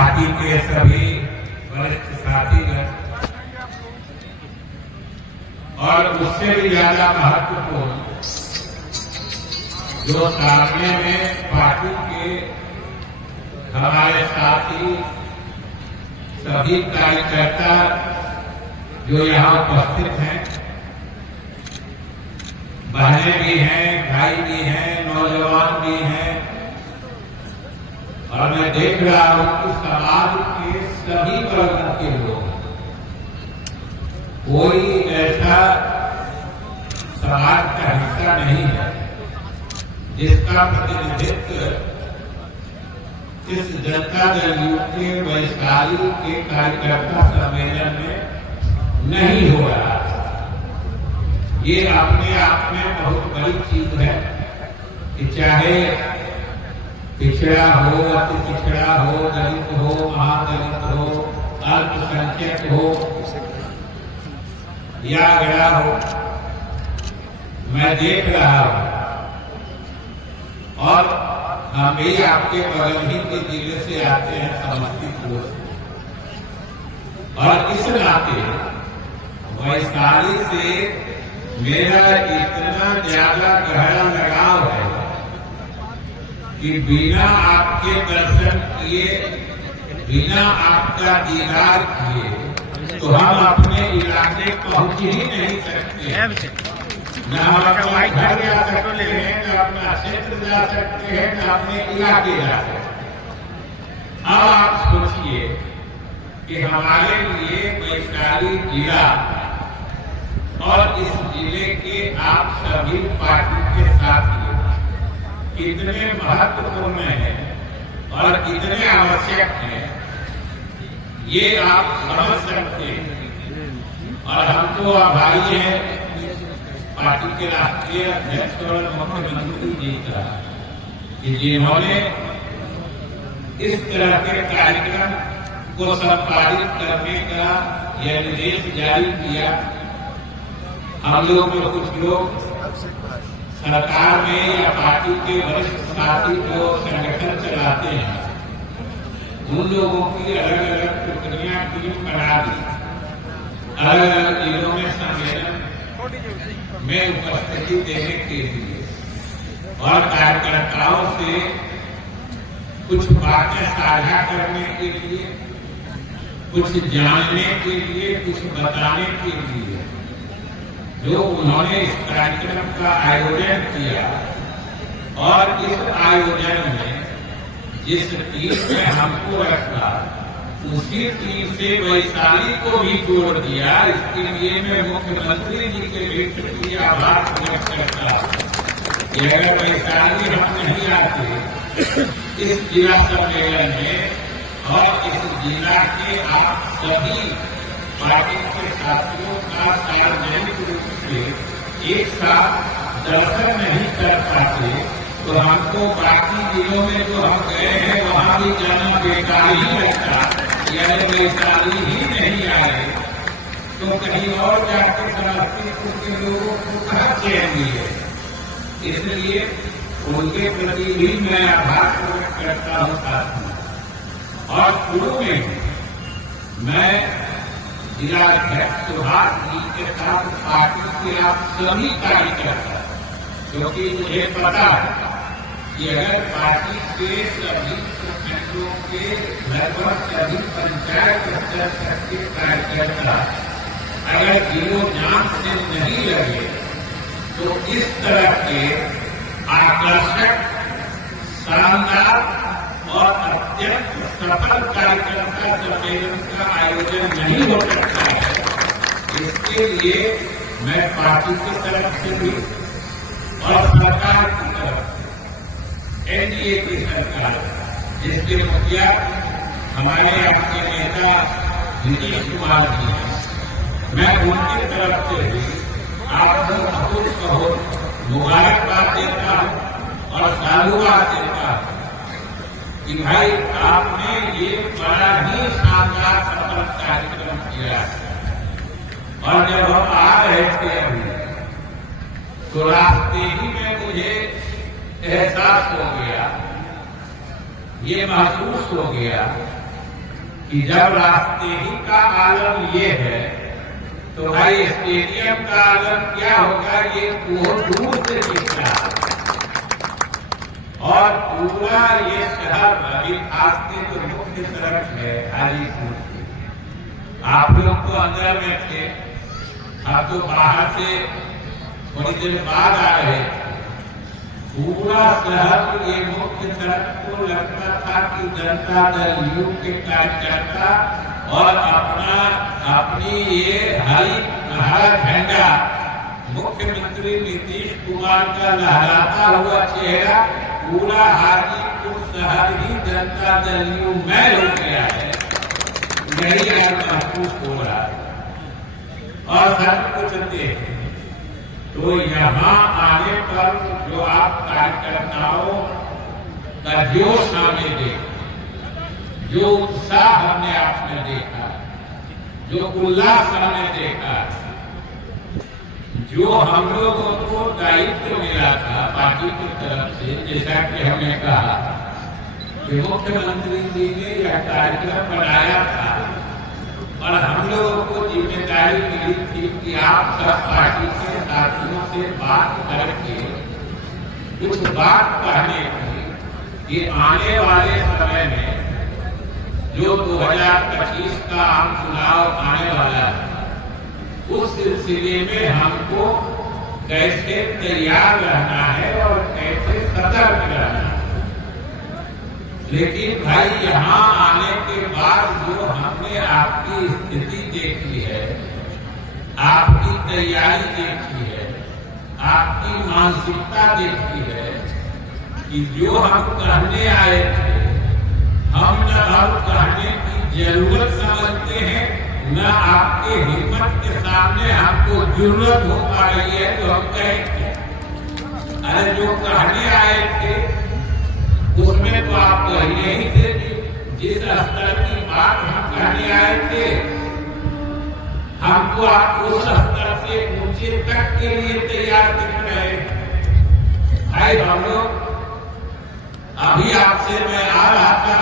Party के सभी वरिष्ठ साथीगण और उससे भी ज्यादा महत्वपूर्ण जो सामने में पार्टी के हमारे साथी सभी कार्यकर्ता जो यहाँ उपस्थित हैं, बहनें भी हैं, भाई भी हैं, नौजवान भी हैं, और मैं देख रहा हूं कि समाज के सभी वर्गों के लोग, कोई ऐसा समाज का हिस्सा नहीं है जिसका प्रतिनिधित्व इस जनता दल यूथ के वैशाली के कार्यकर्ता सम्मेलन में नहीं हो रहा। ये अपने आप में बहुत बड़ी चीज है कि चाहे पिछड़ा हो, अति पिछड़ा हो, दलित हो, महादलित हो, अल्पसंख्यक हो या गड़ा हो, मैं देख रहा हूं। और हम भी आपके बगल ही के जिले से आते हैं, समस्तीपुर से, और इस नाते वैशाली से मेरा इतना ज्यादा गहरा लगाव है कि बिना आपके दर्शन किए, बिना आपका दीदार किए तो हम अपने इलाके पहुंच ही नहीं सकते। न हम अपना घर जा सकते हैं, न अपना क्षेत्र जा सकते हैं, न अपने इलाके जा सकते हैं। अब आप सोचिए कि हमारे लिए वैशाली जिला और इस जिले के आप सभी पार्टी के साथी कितने महत्वपूर्ण है और कितने आवश्यक है, ये आप समझ सकते हैं। और हम तो आभारी हैं पार्टी के राष्ट्रीय अध्यक्ष और मुख्यमंत्री जी का कि जिन्होंने इस तरह के कार्यक्रम को संपादित करने का यह निर्देश जारी किया। हम लोग में कुछ लोग सरकार में या पार्टी के वरिष्ठ साथी जो संगठन चलाते हैं, उन लोगों की अलग अलग टुकड़ियां टीम बना दी, अलग अलग जिलों में सम्मेलन में उपस्थिति देने के लिए और कार्यकर्ताओं से कुछ बातें साझा करने के लिए, कुछ जानने के लिए, कुछ बताने के लिए जो उन्होंने इस कार्यक्रम का आयोजन किया। और इस आयोजन में जिस टीम में हमको रखा, उसी टीम से वैशाली को भी जोड़ दिया। इसके लिए मैं मुख्यमंत्री जी के भी शुक्रिया आभार व्यक्त करता कि अगर वैशाली हम नहीं आते इस जिला सम्मेलन में और इस जिला के आप सभी पार्टी के साथियों का सार्वजनिक रूप से एक साथ दर्शन नहीं कर पाते, तो हमको बाकी जिलों में जो हम गए हैं वहां भी जाना बेकार ही लगता। यदि वैशाली ही नहीं आए तो कहीं और जाकर समस्तीपुर के लोगों को कहाँ चैन मिले। इसलिए उनके प्रति भी मैं आभार व्यक्त करता हूँ साथियों। और शुरू में मैं जिला अध्यक्ष सुभाष जी के साथ पार्टी के आप सभी कार्यकर्ता, क्योंकि मुझे पता है कि अगर पार्टी के सभी प्रखंडों के लगभग सभी पंचायत स्तर तक के कार्यकर्ता अगर जिलो जान से नहीं लगे तो इस तरह के आकर्षक, शानदार और अत्यंत सफल कार्यकर्ता सम्मेलन का आयोजन नहीं हो सकता है। इसके लिए मैं पार्टी की तरफ से भी और सरकार की तरफ, एनडीए की सरकार जिसके मुखिया हमारे आपके नेता नीतीश कुमार जी हैं, मैं उनकी तरफ से भी आपको बहुत मुबारकबाद देता हूं और साधुवाद देता हूं कि भाई आपने ये बड़ा ही शानदार सफल कार्यक्रम किया। और जब हम आ रहे थे अभी तो रास्ते ही में मुझे एहसास हो गया, ये महसूस हो गया कि जब रास्ते ही का आलम ये है तो भाई स्टेडियम का आलम क्या होगा, ये बहुत दूर से दिख रहा है। और पूरा ये शहर अभी खासकर तो मुख्य सड़क है हाजीपुर की। आप लोग तो अंदर में थे, आप तो बाहर से थोड़ी देर बाद आ रहे थे। पूरा शहर ये मुख्य सड़क को लगता था कि जनता दल यू के कार्यकर्ता और अपनी ये हरा झंडा मुख्यमंत्री नीतीश कुमार का लहराता हुआ चेहरा पूरा हाजीपुर शहर ही जनता दल यू में हो गया है, यही महसूस हो रहा है। और सब कुछ देख तो यहाँ आने पर जो आप कार्यकर्ताओं का जोश हमें देखा, जो उत्साह हमने आपने देखा, जो उल्लास हमने देखा, जो हम लोगों को दायित्व मिला था पार्टी की तरफ से, जैसा कि हमने कहा कि मुख्यमंत्री जी ने यह कार्यक्रम बनाया था और हम लोगों को जिम्मेदारी मिली थी कि आप सब पार्टी के साथियों से बात करके कुछ बात कहने की कि आने वाले समय में जो 2025 का आम चुनाव आने वाला है, उस सिलसिले में हमको कैसे तैयार रहना है और कैसे सतर्क रहना है। लेकिन भाई यहाँ आने के बाद जो हमने आपकी स्थिति देखी है, आपकी तैयारी देखी है, आपकी मानसिकता देखी है कि जो हम कहने आए थे, हम न अब कहने की जरूरत समझते हैं, न आपके हिम्मत के सामने हमको जरूरत हो पा रही है तो हम कहेंगे। अरे जो कहने आए थे उसमें तो आप पहले ही थे, जिस स्तर की बात हम कहने आए थे, हमको आप उस स्तर से ऊंचे तक के लिए तैयार दिख रहे हैं। भाई हम लोग अभी आपसे मैं आ रहा था,